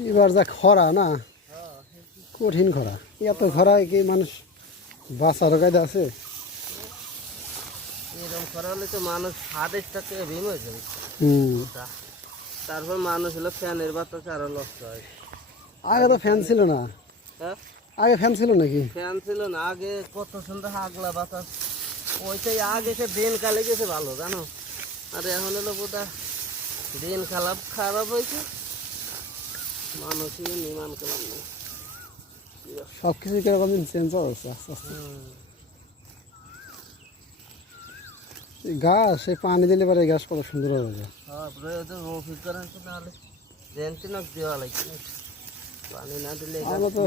এবার যা খরা না, কঠিন খরা। এত খরায় কি মানুষ বাঁচার কায়দা আছে? এরকম খরা হলে তো মানুষ হাদেশটা থেকে ভিম হয়ে যাবে। তারপর মানুষ হলো ফ্যানের বাতাসে আরো নষ্ট হয়। আগে তো ফ্যান ছিল না। হ্যাঁ, আগে ফ্যান ছিল নাকি? ফ্যান ছিল না আগে, কত সুন্দর হাগলা বাতাস। ওইটাই আগে সে দিন কালে গেছে ভালো জানো। আর এখন হলো বোধা দিন খারাপ খারাপ হয়েছে, মানুষই নির্মাণ করলাম না। সব কিছু কিরকম চেঞ্জ হচ্ছে আস্তে আস্তে। এই গাছ, সেই পানি দিলে পরে গাছ কত সুন্দর হবে। হ্যাঁ, প্রয়োজন রফিক করেন তো, নাহলে জেন্টিন দেওয়া লাগছে, পানি না দিলে আমরা তো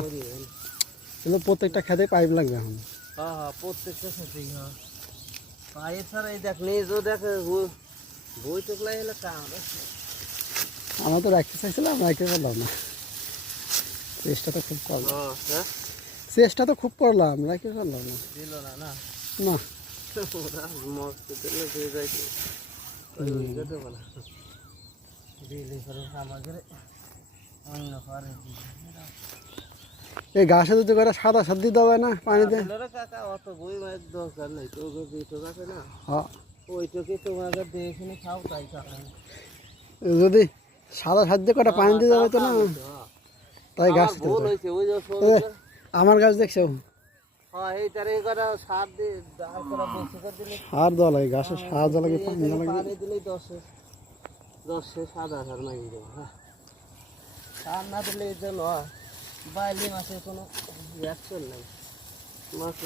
এগুলো প্রত্যেকটা খেতে পাইপ লাগবে এখন। হ্যাঁ হ্যাঁ, প্রত্যেকটা ক্ষেত্রেই। হ্যাঁ, পাইপ ছাড়া এই দেখ নিজেও দেখে বই টুকলাই হলে কাম। আমরা তো রাখতে চাইছিলাম, রাখতে পারলাম না। চেষ্টা তো খুব করলাম, হ্যাঁ, চেষ্টা তো খুব করলাম, রাখতে পারলাম না। দিল না না না, মস্ত দিলে দিয়ে যাইছে দেবো না, দিলে করে আমাদের অন্য পারে। এই ঘাসে যদি করে সাদা সাদ দিতে হবে না পানিতে। কাকা অত বই মায়ের দরকার নেই তো, যেটুক আছে না হ্যাঁ, ওইটুকুই তোমাকে দেখে শুনে খাও, তাই খাও। যদি সাদা সাদ দিয়ে কটা পানি দিতে হবে তো না, তাই গাছ ভুল হয়েছে ওই যে আমার গাছ দেখছো। হ্যাঁ, এই তারিখে করা সার দিয়ে আর করা বসে করে দিলে সার দেওয়া লাগে, গাছে সার দেওয়া লাগে, পানি দেওয়া লাগে। পানি দিলেই 10 সাদা সার মারিয়ে দেবো। হ্যাঁ, সার না দিলে এই জন্য বাইলি মাছের কোনো রিয়াকশন নাই। মাছ